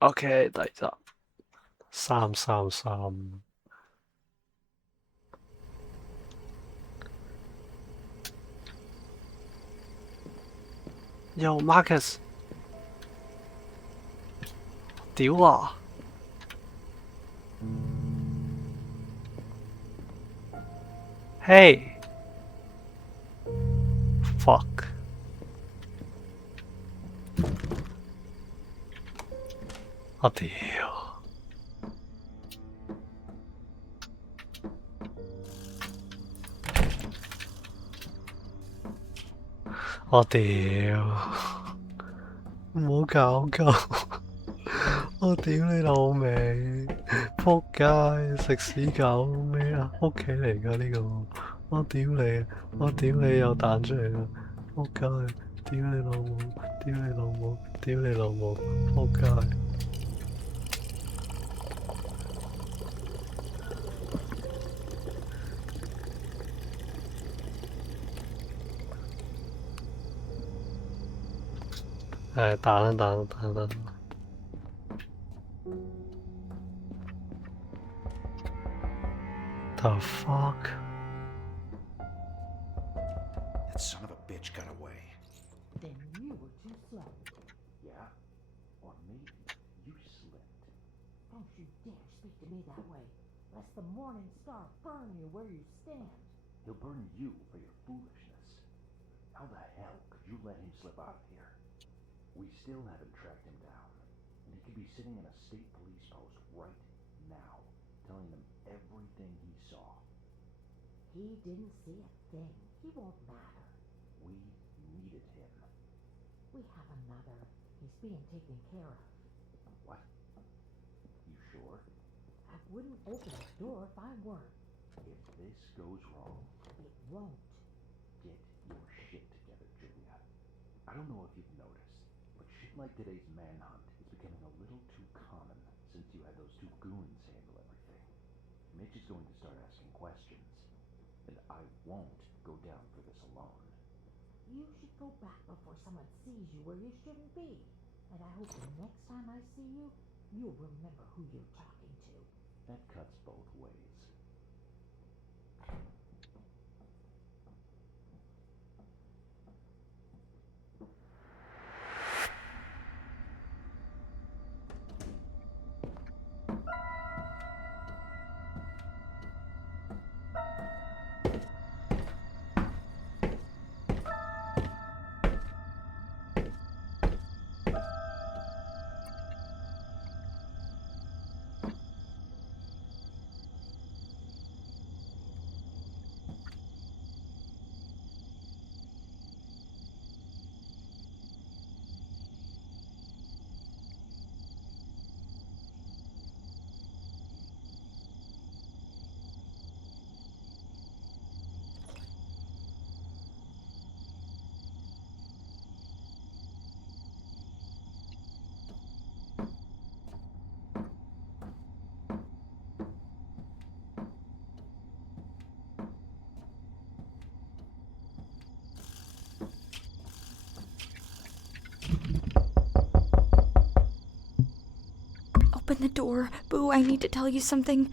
OK，第集333。Yo Marcus，屌啊！Hey，fuck，我屌，我屌，唔好搞鳩，我屌你老味，仆街，食屎狗咩啊？屋企嚟㗎呢個，我屌你，我屌你又彈出嚟啦，仆街，屌你老母，屌你老母，屌你老母，仆街。彈啦。The fuck？ That son of a bitch got away. Then you were too slow. Yeah? Or maybe you slipped. Don't you dare speak to me that way, lest the morning star burn you where you stand. He'll burn you for your foolishness. How the hell could you let him slip out of here? We still haven't tracked him down, and he could be sitting in a state police post right now, telling them everything he saw. He didn't see a thing. He won't matter. We needed him. We have another. He's being taken care of. What? You sure? I wouldn't open the door if I weren't. If this goes wrong, It won't. get your shit together, Julia. I don't know if you've noticed, but shit like today's manhunt is becoming a little too common since you had those two goons handle everything. Mitch is going to start asking questions, and I won't go down for this alone. You should go back before someone sees you where you shouldn't be. And I hope the next time I see you, you'll remember who you're talking to. That cuts both ways. Open the door. Boo, I need to tell you something.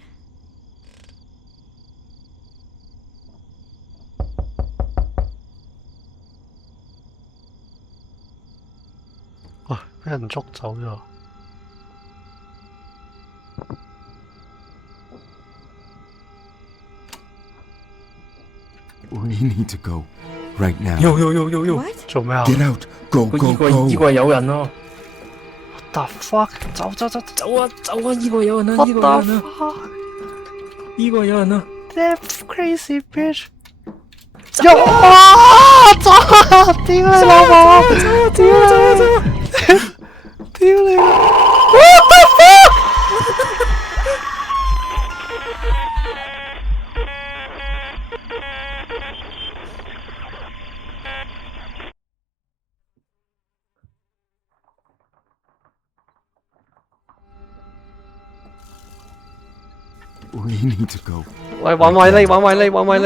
喂，俾人捉走咗。We need to go right now. Yo！ What? 做咩啊 Get out! Go, 個 go, 衣櫃 go! 衣櫃有人咯！ ？What the fuck？走！走啊！衣櫃有人啦！ What 衣櫃有 the 人啦！ fuck？ 衣櫃有人啦！ That crazy bitch！走啊！走啊！屌你老母！屌你！What the fuck？ We need to go. 喂，揾位你，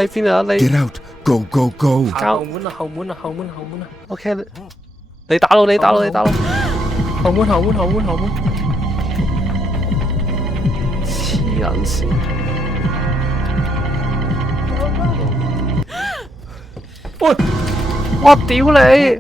邊度啊你 Get out! Go, go, go! 後門啊！後門啊！後門後門啊！ ？OK，你打佬，後門後門後門！撚線！喂，我屌你！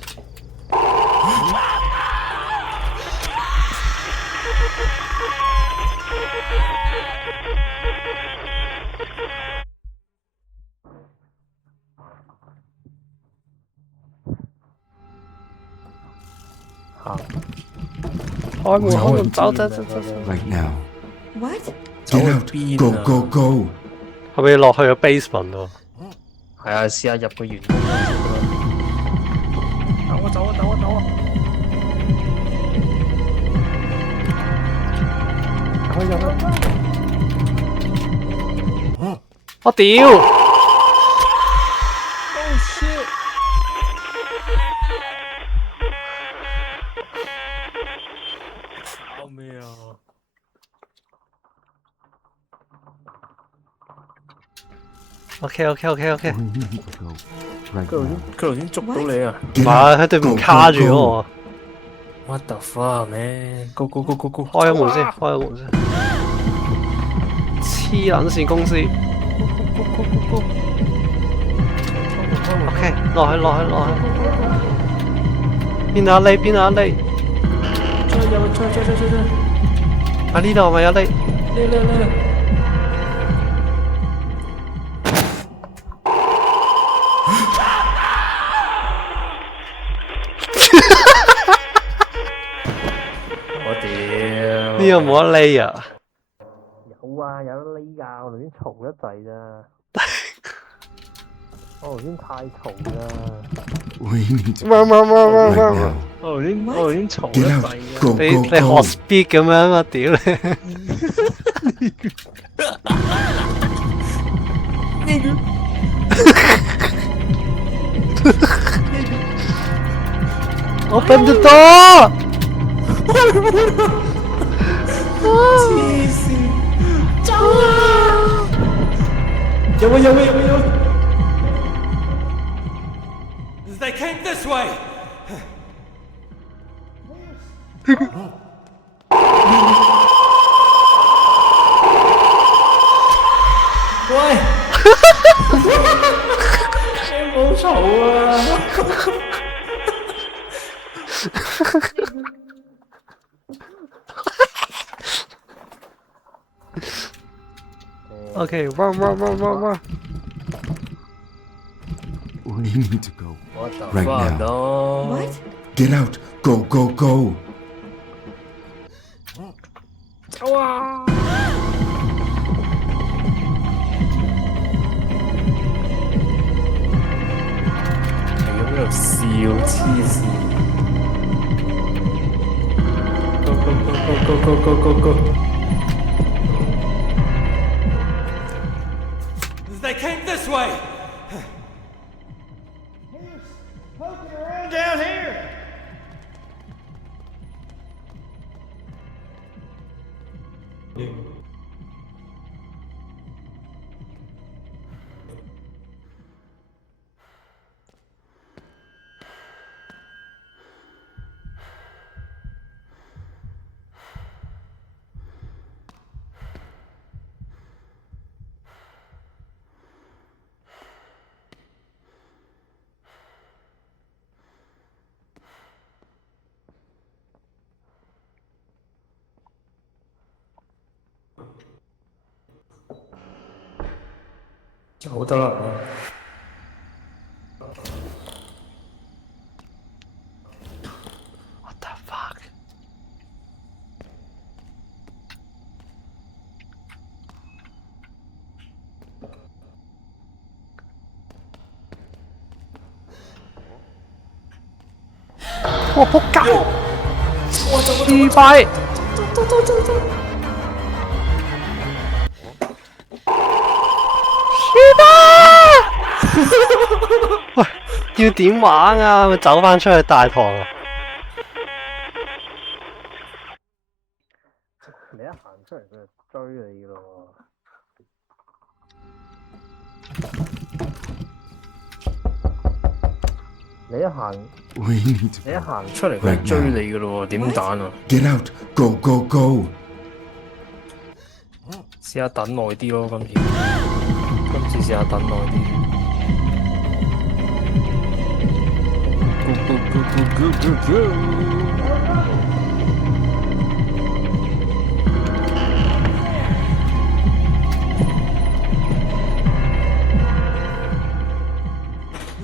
開門開門，走走走走走！ Right now. What? Get Go out.邊 Go, 啊 go, go. 係咪要落去個 basement 喎？係啊，試下入個員工間先啦。走啊！我屌！ Oh shit！搞咩啊？ OK。 We need to go. Right 佢頭 now. 先捉到你啊 Get 唔 out. 係，佢對門卡住咗我。 ！What the fuck man？Go！ 開咗門先，開咗門先。黐撚線公司。OK， 落去。邊啊你？出！喺呢度係咪有你？嚟！我屌！呢個冇得匿啊！有啊，有得匿㗎，我頭先嘈得滯咋。我頭先太嘈咋。 We need to 喂 right now. 我頭先嘈得 Get 滯 out. 啊。 Go, 你 go, 學 go. speed 咁樣啊！屌你！Open the door！ 黐線！走啊！有啊！ They came this way! 喂！你冇嘈啊！ OK，run！ We need to go. What the Right fuck now. no？ What? Get out. Go, go, go. 走啊！係咁喺度笑黐線。Go！ They came this way! Poking around down here!走得啦！ What the fuck？ 我仆街！失敗！喂，要點玩啊？咪走返出去大堂啊！你一行出嚟佢就追你咯。你一行 We need to 你一 go. 行出嚟佢就追你噶咯喎，點彈啊？ Get out. Go, go, go. 試下等耐啲咯，今次試下等耐啲。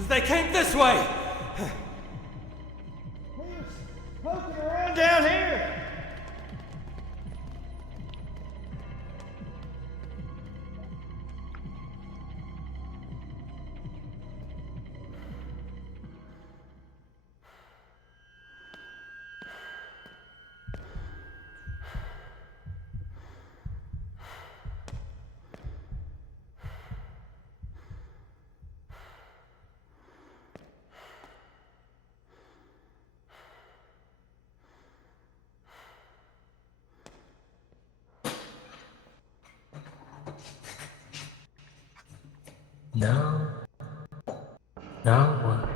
They came this way! Poking around down here! Now what?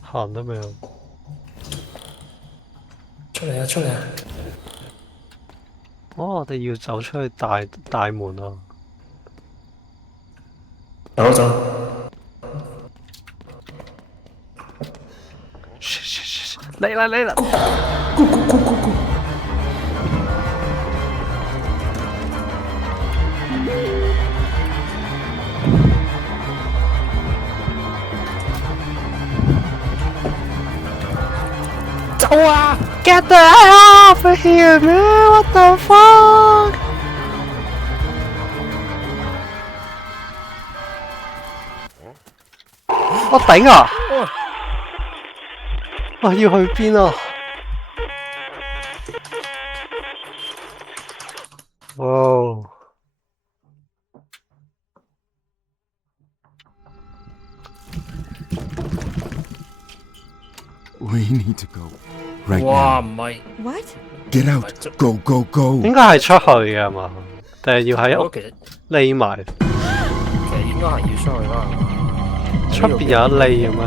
「行得未啊？出嚟啊！出嚟啊！哦，我哋要走出去大門啊！走走。嚟啦嚟啦！走啊！ Get the hell off of here, man! What the fuck? 我頂啊！我要去邊啊？哇！ We need to go. Right 哇， now. 唔係， What? Get out. Go, go, go. 應該係出去嘅嘛？定係要喺屋其實匿埋？應該係要出去啦。出邊有得匿嘅咩？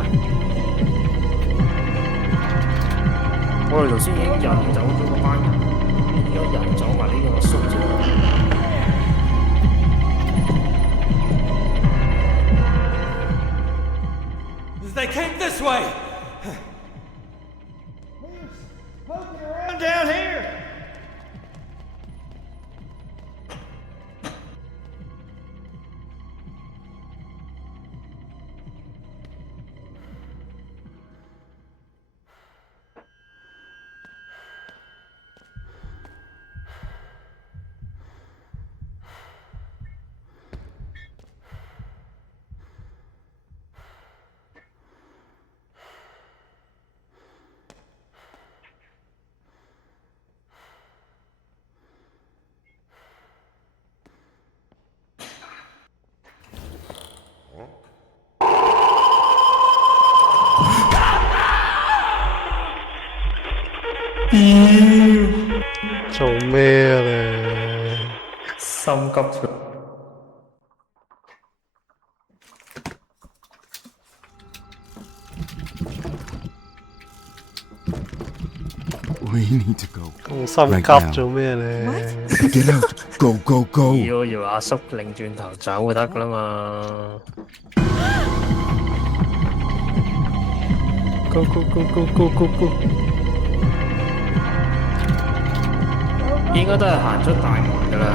我哋頭先已經人走咗嗰班人，而家人走埋呢個數字。They came this way! Poking around down here!做咩啊你？心急咗。We need to go. 咁心急做咩咧？ Get out. Go, go, go. 要阿叔擰轉頭走就得噶啦嘛。Go go go go go go go！ 應該都係行出大門噶啦。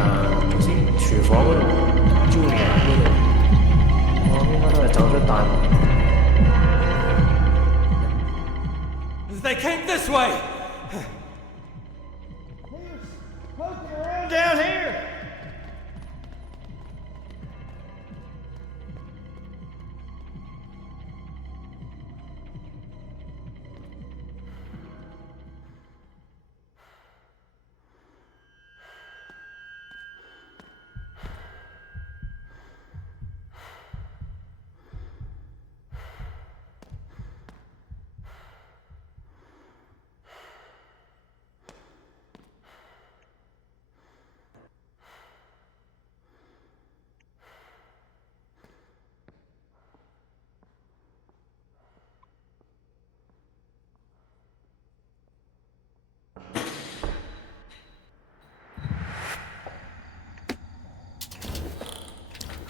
頭先廚房嗰度 ，Julia 嗰度，我應該都係走出大門。They came this way! Poking around down here!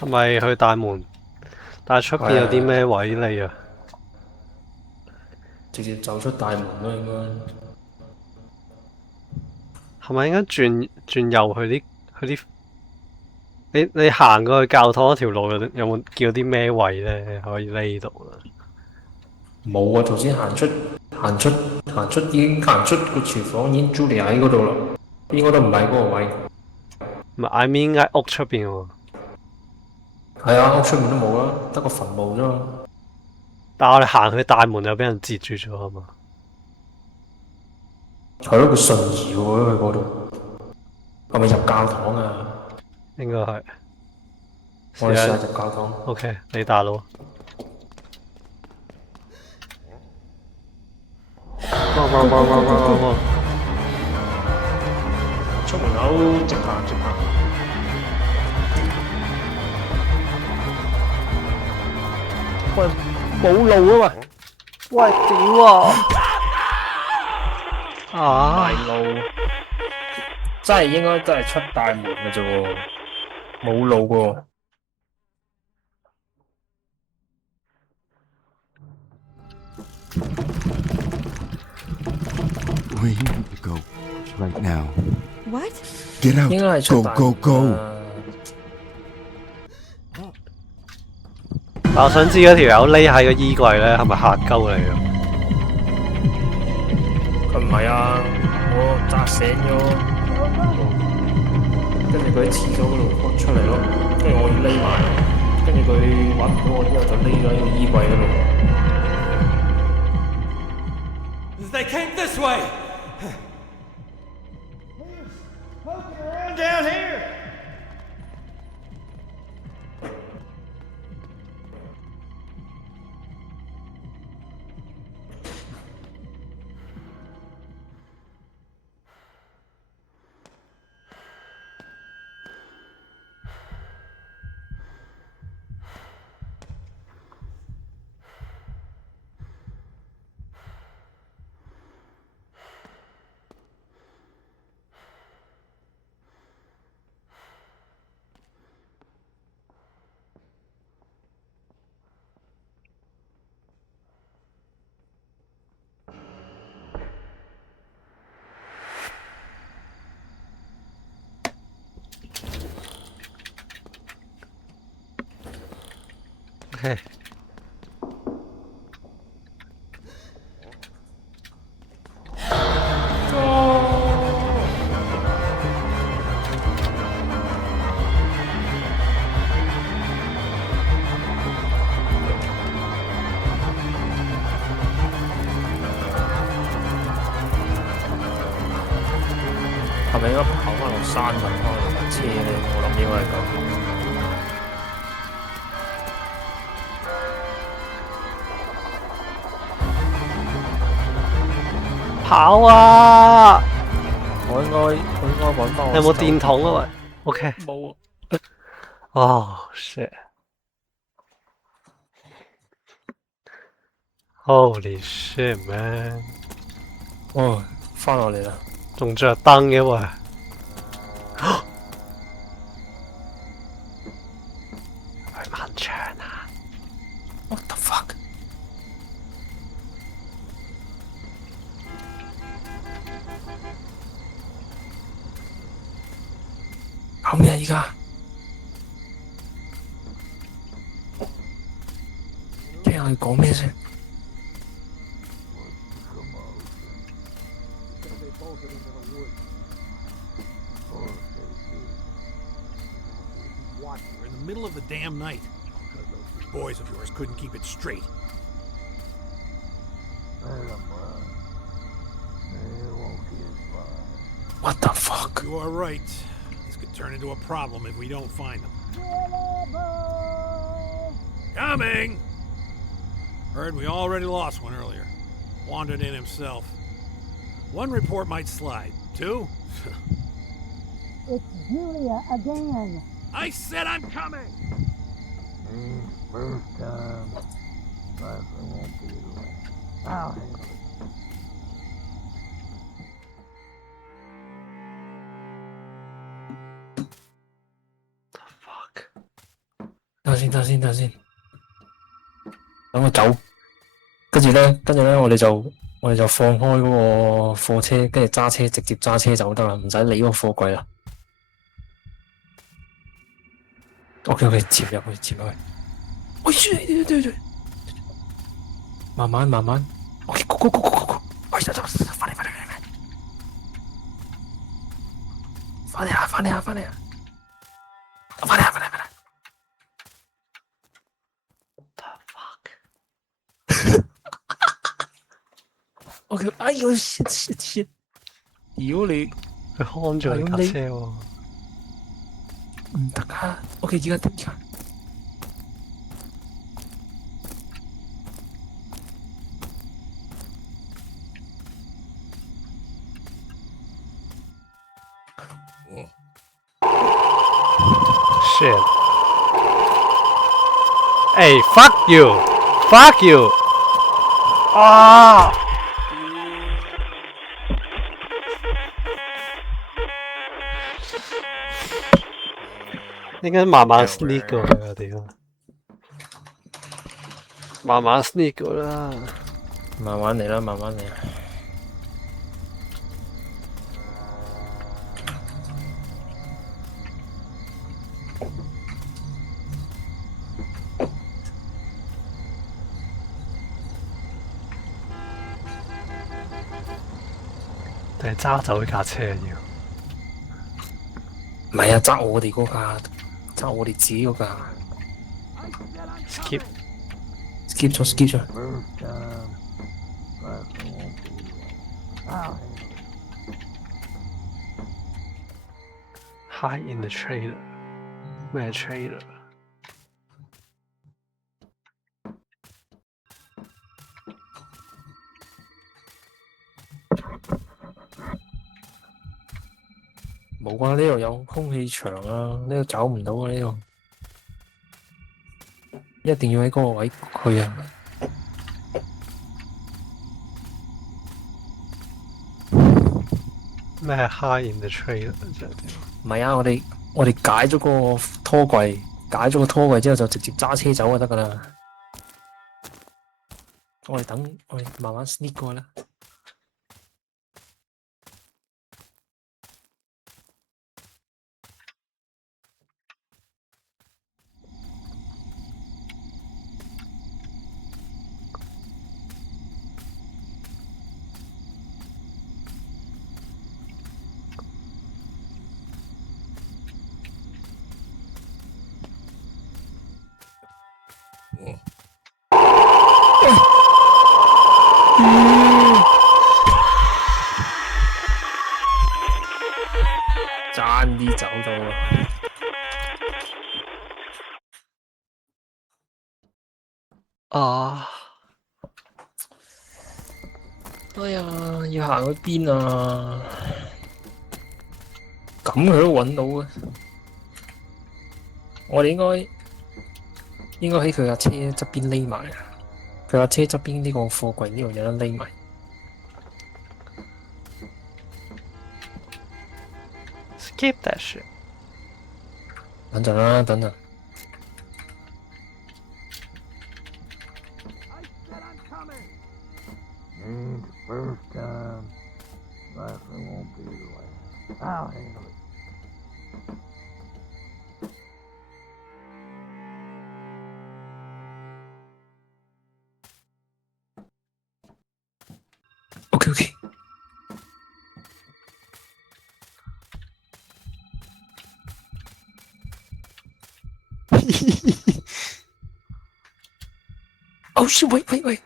係咪去大門？但係出邊有啲咩位嚟啊？直接走出大門咯，應該。係咪應該轉右去啲？你行過去教堂嗰條路有冇見到啲咩位咧？可以匿度啊？冇啊！頭先已經行出個廚房，已經 Julia 喺嗰度啦，應該都唔係嗰個位。唔係，I mean 喺屋出邊喎。係啊，屋出面都冇啦，得個墳墓啫嘛。但係我哋行去大門又俾人截住咗啊嘛。係咯，佢順移喎，去嗰度。係咪入教堂啊？應該係。我哋試下入教堂。OK， 你打咯。哇！出門口直行。喂，冇路啊喂！喂，屌啊！啊！路真係應該都係出大門嘅啫喎，冇路喎。We need to go. Right now. What? Get out. 應該係出 Go, 大 go, 門 go. 啊。但我想知嗰條友匿喺個衣櫃咧，係咪嚇鳩嚟㗎？佢唔係啊，我扎醒咗，跟住佢喺廁所嗰度撲出嚟咯，跟住我要匿埋，跟住佢揾唔到我之後就匿咗喺個衣櫃嗰度。They came this way! Poking around down here! OK。係咪應該跑翻落山揾翻我架車咧？我諗應該係咁。跑啊！我應該揾翻我。有冇電筒啊？喂，OK。冇。Oh shit! Holy shit, man！哦，翻落嚟啦。仲着燈嘅喂。去萬場啊 What the fuck？搞咩啊？依家聽下佢講咩先？We're in the middle of the damn night. Those boys of yours couldn't keep it straight. What the fuck？ You are right. This could turn into a problem if we don't find them. Coming! Heard we already lost one earlier. Wandered in himself. One report might slide. Two? It's Julia again. I said I'm coming! First time, last won't be the last. I'll handle it. The fuck? 先，等我走。跟住咧，我哋就放開嗰個貨車，跟住直接揸車走得啦，唔使理嗰個貨櫃啦。OK， 潛入去。喂，對，慢慢。OK， go，喂，走，翻嚟，翻嚟。OK， 哎呦 shit！ 屌你，佢看住你架車喎。唔得啊 ！OK， 而家點㗎？Shit！ Hey, fuck you！ 啊！應該慢慢 sneak 過去啊！屌，慢慢 sneak 過啦。慢慢嚟啦。定係揸走呢架車要？唔係啊，揸我哋嗰架，揸我哋自己嗰架。skip咗。First time, last one won't be the last. I'll handle it. Hide in the trailer。咩 trailer？冇啊！呢度有空氣牆啊，呢度走唔到啊！呢度一定要喺嗰個位去啊！咩係 hide in the trailer？唔係啊！我哋解咗個拖櫃，之後就直接揸車走就得噶啦。我哋慢慢 sneak 過啦。爭啲走到啦！啊！哎呀，要行去邊啊？咁佢都揾到嘅，我哋應該喺佢架車側邊匿埋啊！佢架車側邊呢個貨櫃呢度有得匿埋。Skip that shit。等陣啦，等陣。And first time, last one won't be the last. I'll handle it. OK。Oh shit！ 喂！仆街！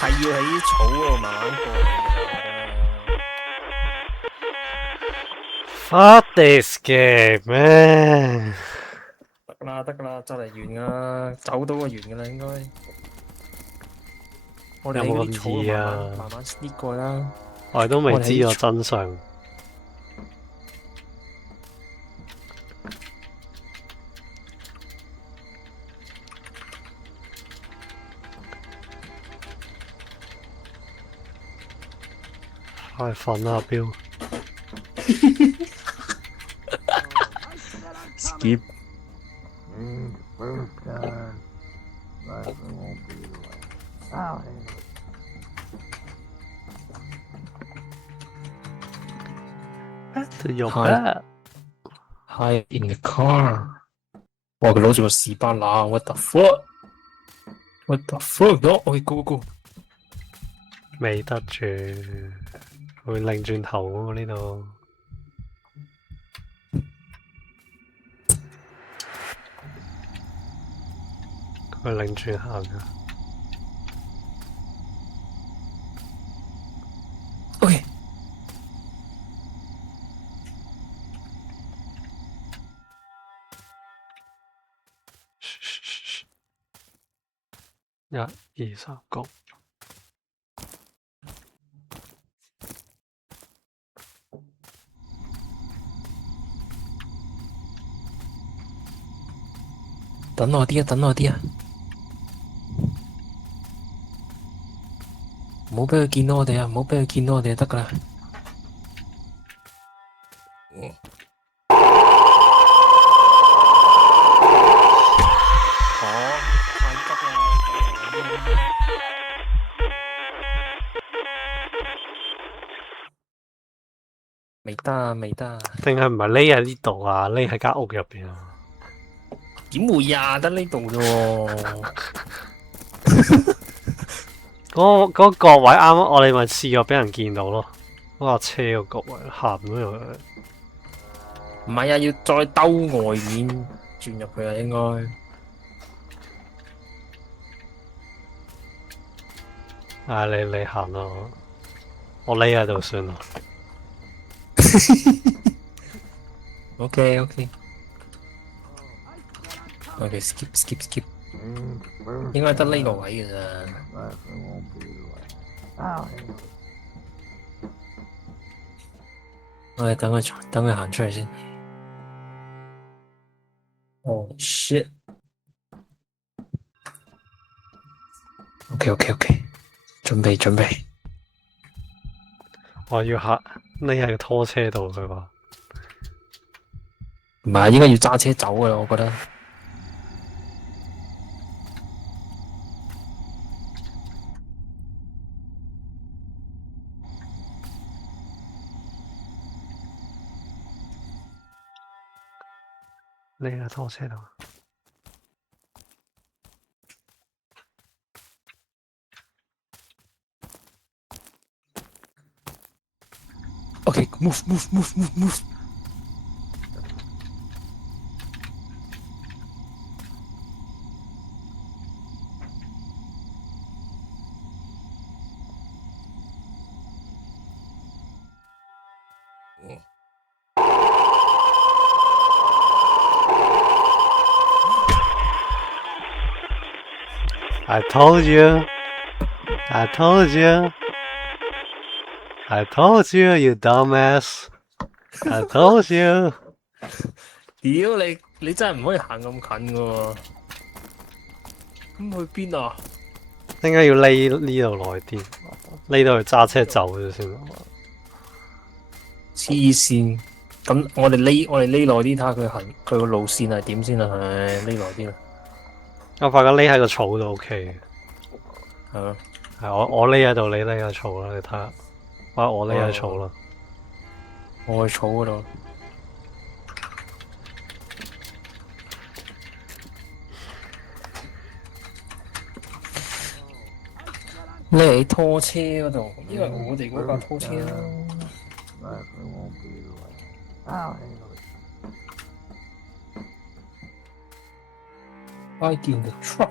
係要喺啲草嗰度慢慢過。Fuck this game, man！得㗎啦，就嚟完㗎啦，走到就完㗎啦應該。我哋喺嗰啲草度慢慢 sneak 過啦。我哋都未知個真相。快瞓啦，Bill。Skip。First time, likely won't be the last. I'll handle it. To your bed. Hide in the car。哇！佢攞住個士巴拿 ，what the fuck？What the fuck？OK，go go。未得住，會擰轉頭喎呢度。佢擰轉行㗎。OK。1、2、3，Go！等我啲啊！等我啲啊！唔好俾佢見到我哋啊！唔好俾佢見到我哋就得㗎啦。未得啊！未得啊！定係唔係匿喺呢度啊？匿喺間屋入邊啊？點會啊？得呢度啫喎！嗰個角位啱啱我哋咪試過俾人見到咯，嗰架車個角位行咗入去。唔係啊，要再兜外面轉入去啊，應該。你行啦，我匿喺度算啦。OK。skip。應該得呢個位嘅咋。Likely won't be the last. I'll handle it. 我哋等佢行出嚟先。Oh shit！ OK，準備。我要匿喺個拖車度，佢話。唔係，應該要揸車走嘅，我覺得。匿喺拖車度。OK，move。I told you, you dumbass. I told you. 屌你真係唔可以行咁近嘅喎。咁去邊啊？應該要匿呢度耐啲，匿到去揸車走咗先。黐線！咁我哋匿耐啲，睇下佢個路線係點先啊？匿耐啲啦。我發覺匿喺個草度 OK 嘅。係咯。係我匿喺度，你匿喺草啦，你睇下。或者我匿喺草啦。我喺草嗰度。你喺拖車嗰度，因為我哋嗰架拖車啦。Likely won't be the last. I'll handle it. Hide in the truck.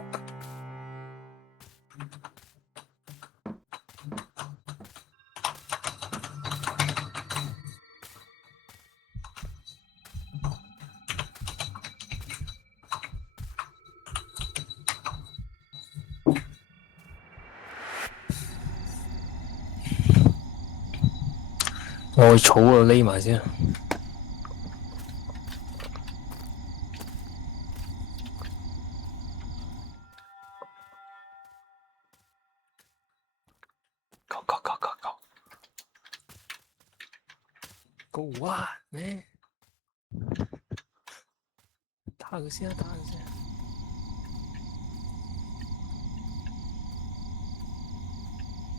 我去草嗰度匿埋先。Go what man？打佢先啊！打佢先。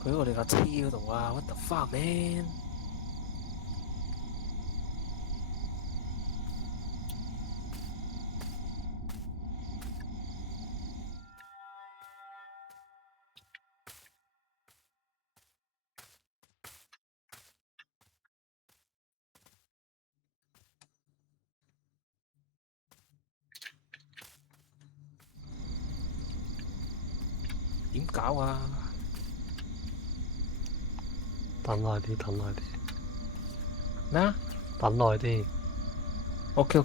佢喺我哋架車嗰度啊 ！What the fuck man？點搞啊？等耐啲，等耐啲。咩啊？等耐啲。OK。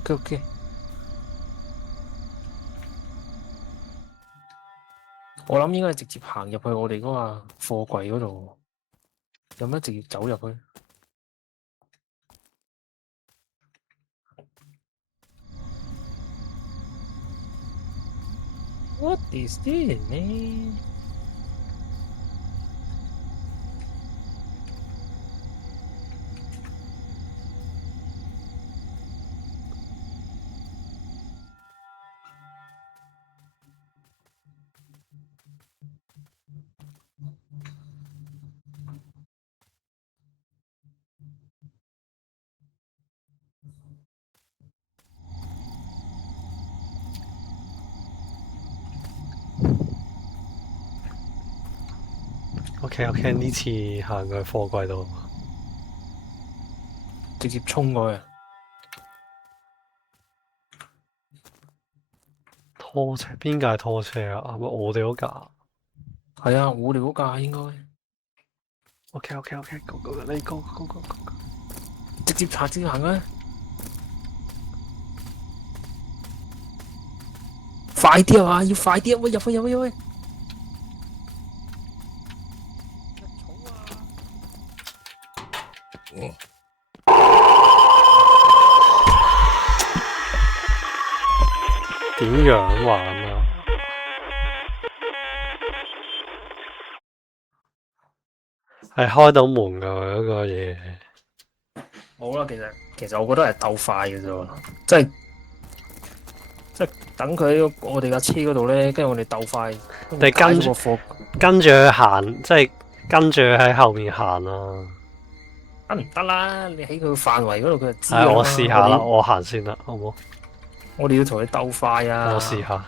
我諗應該係直接行入去我哋嗰個貨櫃嗰度，有咩直接走入去？What is this, man？OK，呢次行過去貨櫃度，直接衝過去。拖車邊架係拖車啊？係咪我哋嗰架？係啊，我哋嗰架應該。OK，你 go。直接行啊！快啲啊！要快啲啊！喂，入去！點樣玩啊？係開到門㗎嗰個嘢。冇啦，其實我覺得係鬥快嘅啫，即係等佢喺我哋架車嗰度咧，跟住我哋鬥快。你跟住佢行，即係跟住佢喺後面行啊！唔得啦，你喺佢範圍嗰度佢就知。我試下啦，我行先啦，好唔好？我哋要同佢鬥快啊！我試下，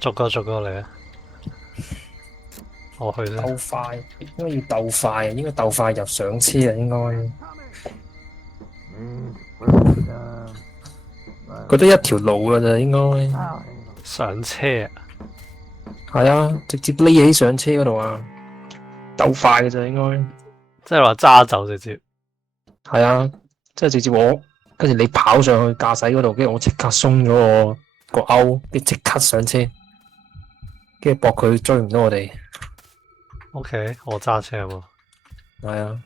逐個嚟啊！我去啦。鬥快，應該要鬥快啊！應該鬥快入上車啊！應該。佢得一條路㗎咋，應該。上車啊！係啊，直接匿喺上車嗰度啊！鬥快嘅咋，應該。即係話揸走直接。係啊，即係直接我。跟住你跑上去駕駛嗰度，跟住我即刻鬆咗我個勾，跟住即刻上車，跟住搏佢追唔到我哋。OK，我揸車啊嘛。係啊，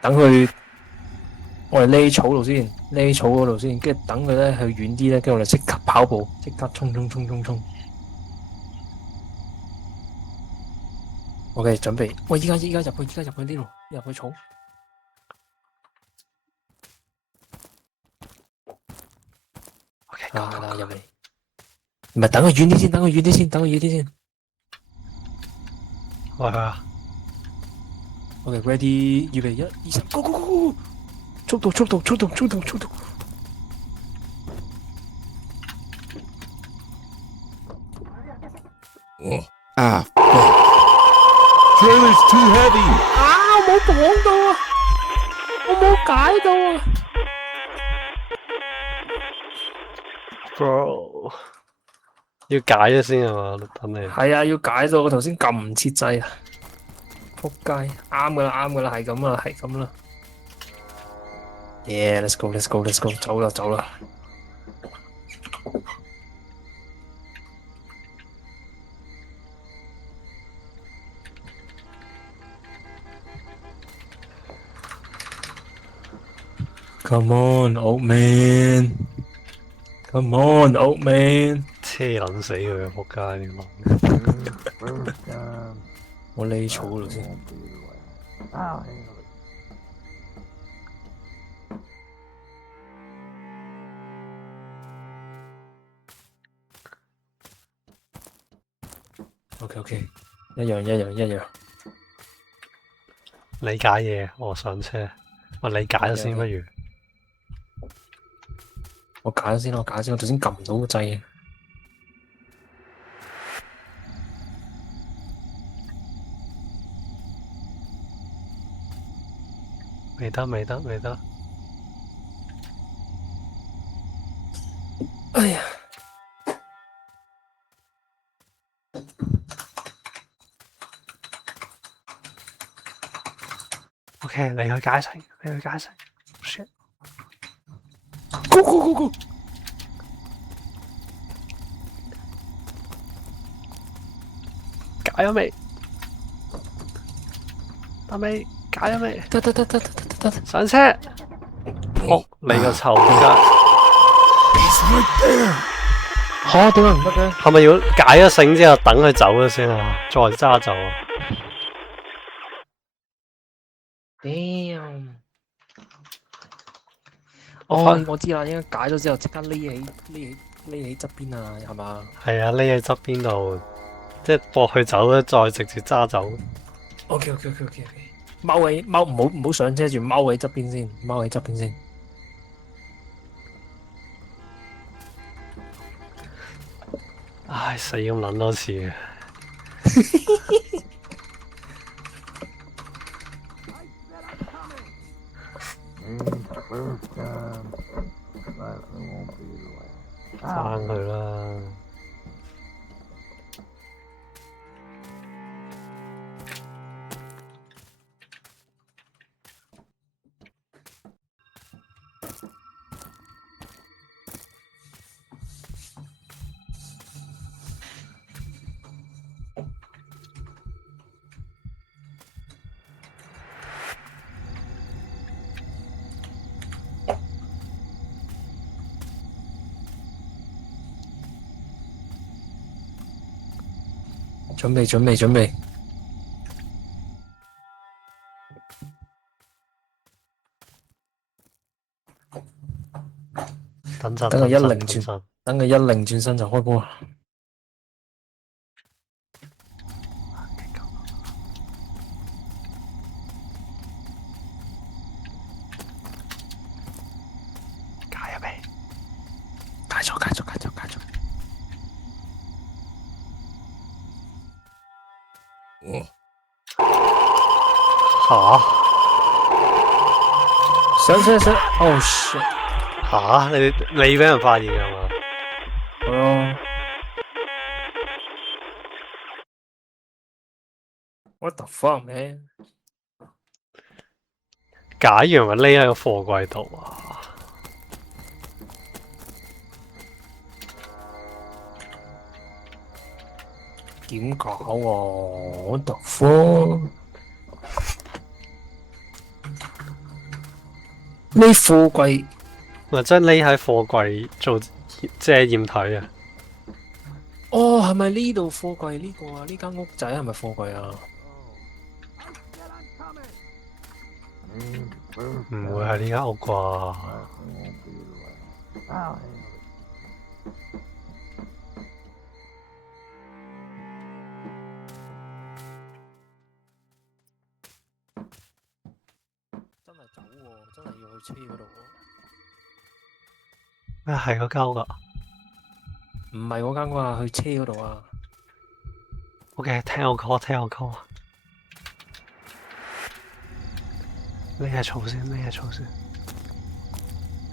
等佢，我哋匿草度先，匿草嗰度先，跟住等佢咧去遠啲咧，跟住我哋即刻跑步，即刻衝。OK，準備。喂，依家入去呢度，入去草。係啦，入嚟。唔係等佢遠啲先。喂啊 OK，ready，預備1、2、3，go！速度。Trailer's too heavy. 我冇綁到啊！我冇解到啊！ Bro， 要解咗先係嘛？等你。係啊，要解到我頭先撳唔切掣啊！仆街，啱噶啦，係咁啦。Yeah，let's go，走啦。Come on, old man. Come on, old man. 車撚死佢啊！仆街呢個。 First time, 我匿草 life 嗰度先。 won't be the way. I'll handle it. OK，一樣。理解嘢，我上車。我理解咗先，不如。我揀先，我頭先撳唔到個掣。未得。哎呀！ OK， 你去解釋。Shit！ Go！ 解咗未？得未？解咗未？得。上車！仆你個臭家！嚇，點解唔得嘅？係咪要解咗繩之後等佢走咗先啊？再揸走啊？ Damn！ 我知啦，應該解咗之後即刻匿起側邊啊，係嘛？係啊，匿喺側邊度，即係駁佢走咧，再直接揸走。OK，踎唔好上車住，踎喺側邊先。唉，死咁撚多次嘅。First time, life won't be the way. 翻佢啦。準備。等陣。等佢一擰轉身就開波啦。解咗未？解咗。吓？上車。Oh shit！ 吓？你俾人發現㗎嘛？係啊。What the fuck man？ 解完咪匿喺個貨櫃度啊？點搞啊 ？What the fuck？ 呢貨櫃咪即係匿喺貨櫃做遮掩體啊？哦，係咪呢度貨櫃呢個啊？呢間屋仔係咪貨櫃啊？唔會係呢間屋啩？ I'll handle it. 真係走喎，真係要去車嗰度喎。咩係嗰間屋啊？唔係嗰間屋啊，去車嗰度啊。OK， 聽我 call。匿喺草先。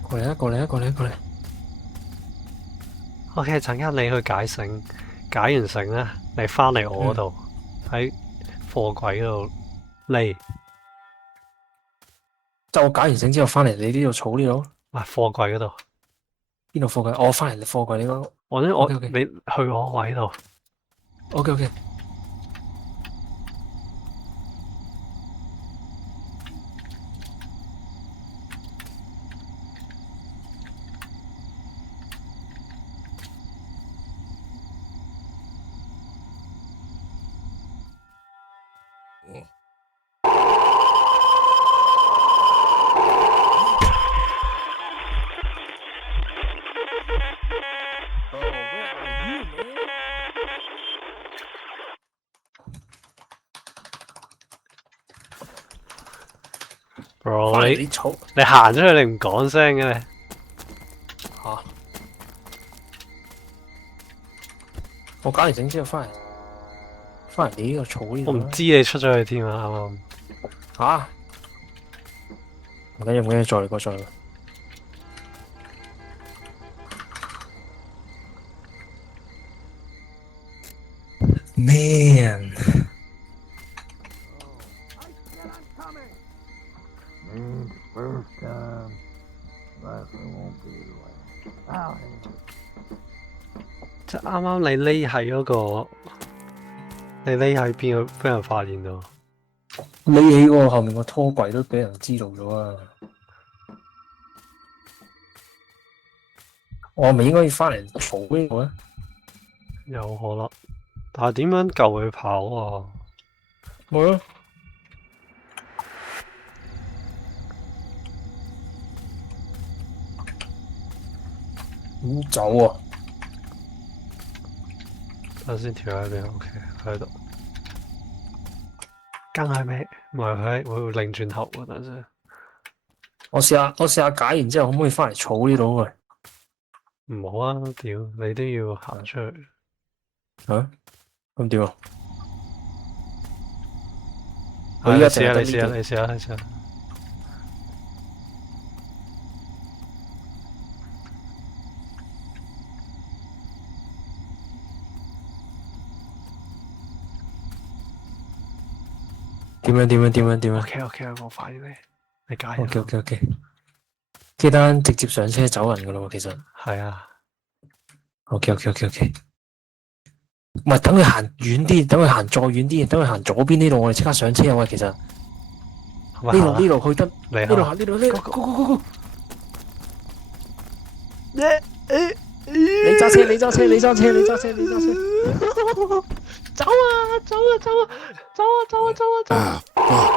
過嚟。OK， 陣間你去解繩，解完繩咧，你翻嚟我嗰度喺貨櫃嗰度匿。就我解完繩之後翻嚟你呢度草呢度？唔係貨櫃嗰度。邊度貨櫃？我翻嚟你貨櫃呢個。你去我位度。OK。bro 翻嚟你啲草你行出去你唔講聲嘅你，嚇，我搞完整之後翻嚟你呢個草呢度啦我唔知你出咗去添啊啱啱。嚇，唔緊要唔緊要，再嚟過再嚟過。Man， Means first time, likely won't be the last. I'll handle it. 即係啱啱你匿喺嗰個，你匿喺邊個俾人發現到？你喺個後面個拖櫃都俾人知道咗啊！我係咪應該要翻嚟嘈呢個咧？有可能，但係點樣救佢跑啊？冇咯。走啊！等先條喺邊 ？OK， 佢喺度。跟喺尾，唔係佢會擰轉頭喎。等陣，我試下解完之後，可唔可以翻嚟儲呢度喂？唔好啊！屌，你都要行出去。啊？咁點啊？係你試下，我依家淨係得你試下，呢你試下，你試下。點樣 OK，我發現你，你解。？OK，基單直接上車走人噶咯喎，其實。係啊。OK，唔係等佢行遠啲，等佢行再遠啲，等佢行左邊呢度，我哋即刻上車啊！喂，其實呢度去得，呢度行呢度，Go！你揸車，走啊！ Ah, fuck.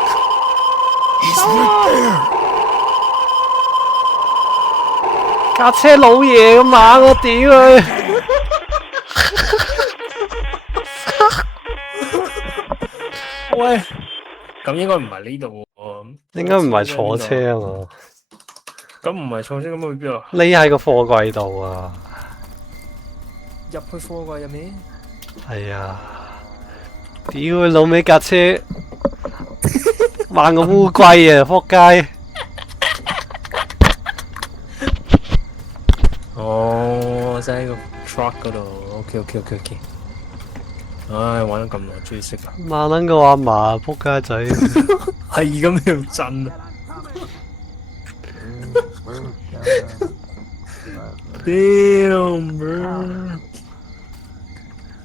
He's right there. 架車老爺咁猛，我屌佢！喂，咁應該唔係呢度喎，應該唔係坐車啊嘛，咁唔係坐車，咁去邊啊？匿喺個貨櫃度啊！入去貨櫃入面？係啊！屌佢老味架車，猛個烏龜啊！仆街！哦，即係喺個 truck 嗰度。OK。唉，玩咗咁耐，終於識啦。猛撚個阿嫲，仆街仔！係咁喺度震啊！ Damn bro！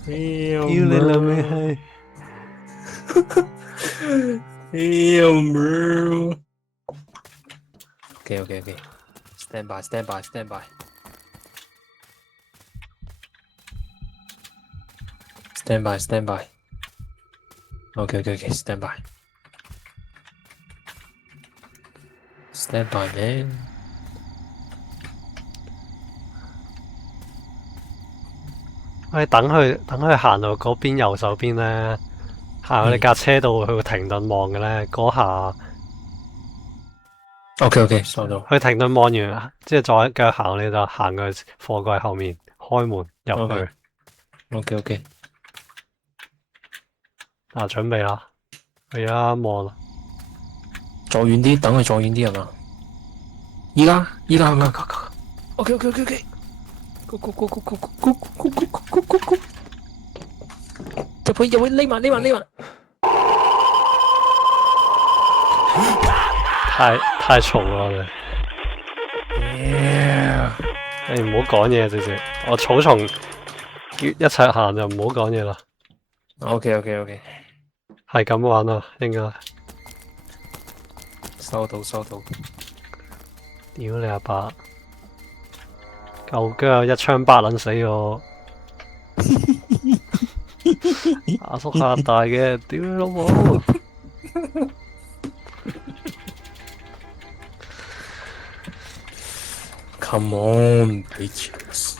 屌你老味係！ Damn bro！ OK。Stand by。Stand by. Okay, stand by. Stand by, man. 我哋等佢行到嗰邊右手邊咧，行到你架車度，佢會停頓望嘅咧，嗰下。OK，收到。佢停頓望完，即係再繼續行，你就行去貨櫃後面，開門入去。OK。嗱，準備啦，佢而家望啦。再遠啲，等佢再遠啲係嘛？依家係嘛？OK。Go。入去匿埋。太嘈啦我哋。你唔好講嘢直接，我草叢一齊行就唔好講嘢啦。OK。係咁玩啊，應該。收到。屌你阿爸！舊腳一槍巴撚死我！阿叔嚇大嘅，屌你老母！ Come on, bitches.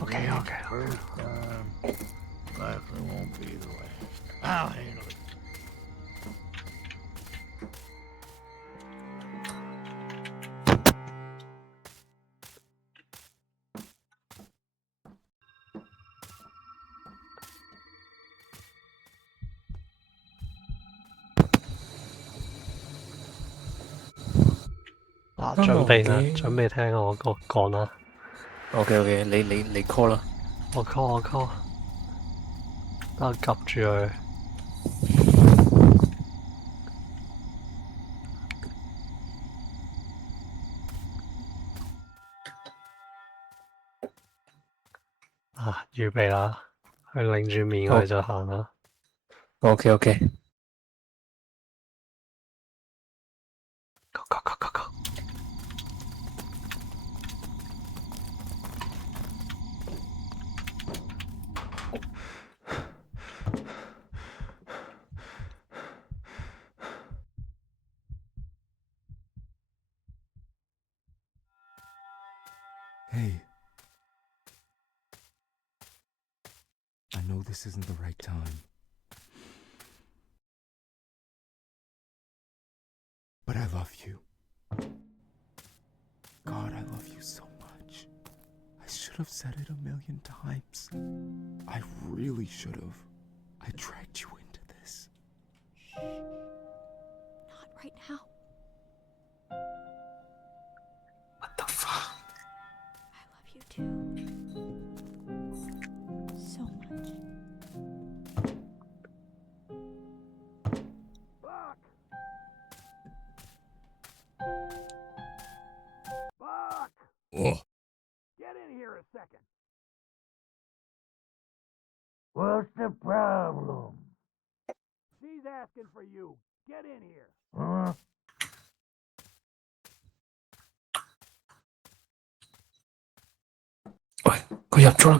OK OK。 First time, likely won't be the last. I'll handle it.嗱，準備啦，準備聽我講啦。OK，你 call 啦。我 call，等我及住佢。預備啦，佢擰住面我哋就行啦。OK。Go。Hey. I know this isn't the right time. But I love you. God, I love you so much. I should have said it 1,000,000 times. I really should have. I dragged you into this. Not right now. What the fuck? I love you too. So much. Fuck! Fuck! Oh. Get in here a second. What's the problem? She's asking for you. Get in here. Huh?喂，佢入咗啦。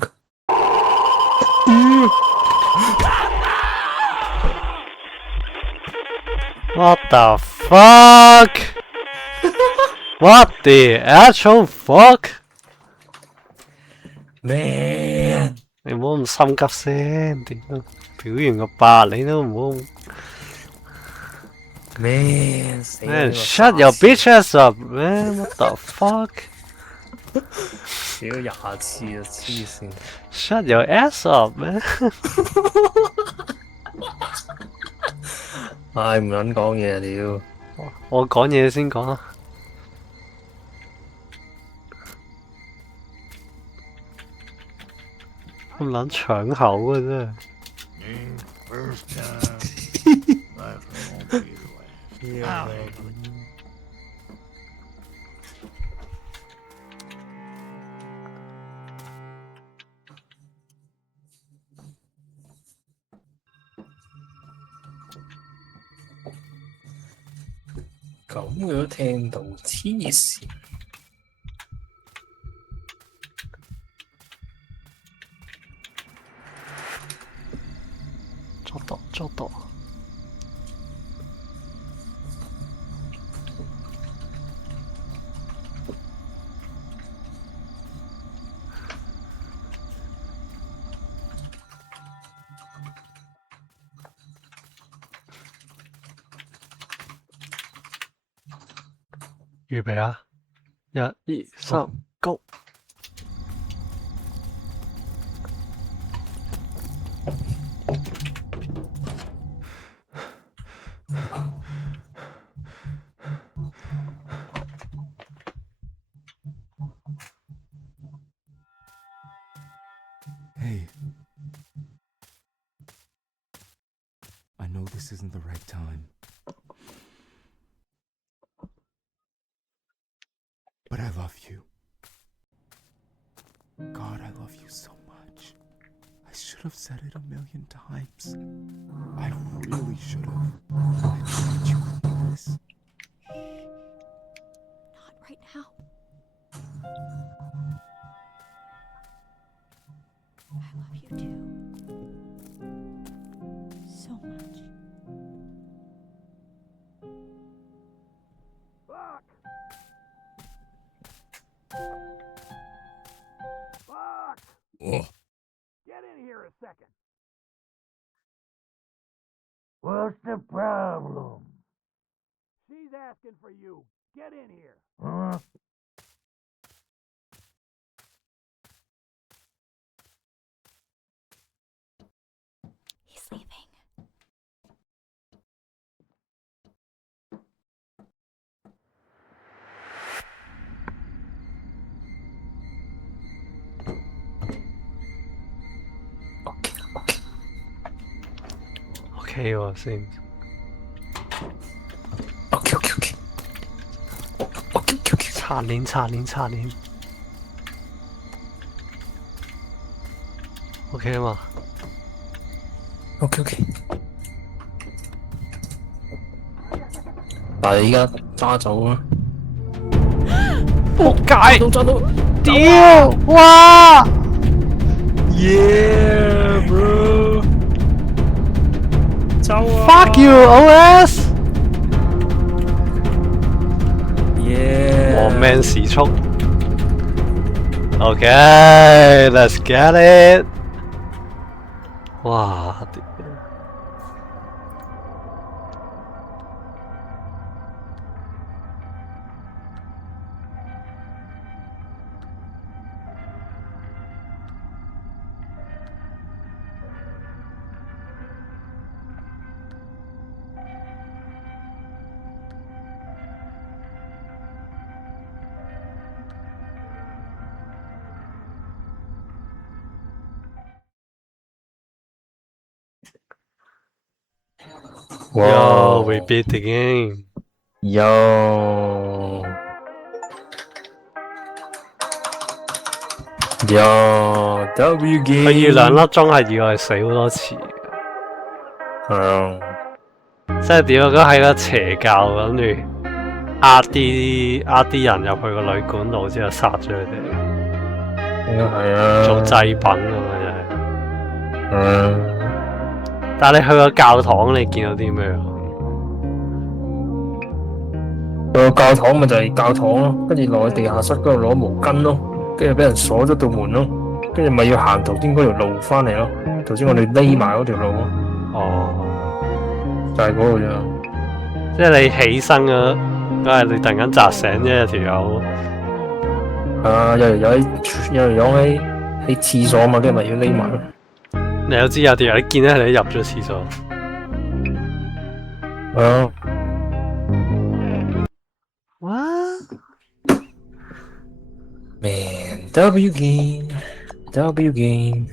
What the fuck? What the actual fuck? Man，你唔好咁心急先，點都表完個白你都唔好。Man，死啦 Man, shut your bitch ass up, man! What the fuck? 屌廿次啊，黐線！ Shut your ass up, man! 唉，唔撚講嘢屌！我講嘢先講啊！咁撚搶口嘅真係。First time, likely won't be the last. I'll handle it. 咁佢都聽到，黐線！捉到。預備啊！1、2、3，Go！Hey. I know this isn't the right time. But I love you. God, I love you so much. I should have said it 1,000,000 times. I really should have. I dragged you into this. Not right now. I love you a second. What's the problem? She's asking for you. Get in here. Huh? He's leaving. OK 喎先。OK。擦鏈。OK 啊嘛。OK。但係你依家揸走啊！仆街！揸到！屌！哇 Yeah, bro！走啊 ！Fuck you, OS！ Yeah！ 黃命時速。OK, let's get it！ 哇！屌！Yo, we beat the game. Yo, W 佢預2粒鐘係要我哋死好多次。即係點啊？咁喺個邪教跟住呃啲人入去個旅館度之後殺咗佢哋。應該係啊。做祭品咁啊真係。但係你去個教堂，你見到啲咩啊？個教堂咪就係教堂咯，跟住落去地下室嗰度攞毛巾咯，跟住俾人鎖咗道門咯，跟住咪要行頭先嗰條路翻嚟咯。頭先我哋匿埋嗰條路咯。就係嗰個啫。即係你起身啊，嗰係你突然間扎醒啫，有條友。係啊，有條友喺廁所嘛，跟住咪要匿埋咯。你又知有條友，你見到你入咗廁所。係啊。Man, W game.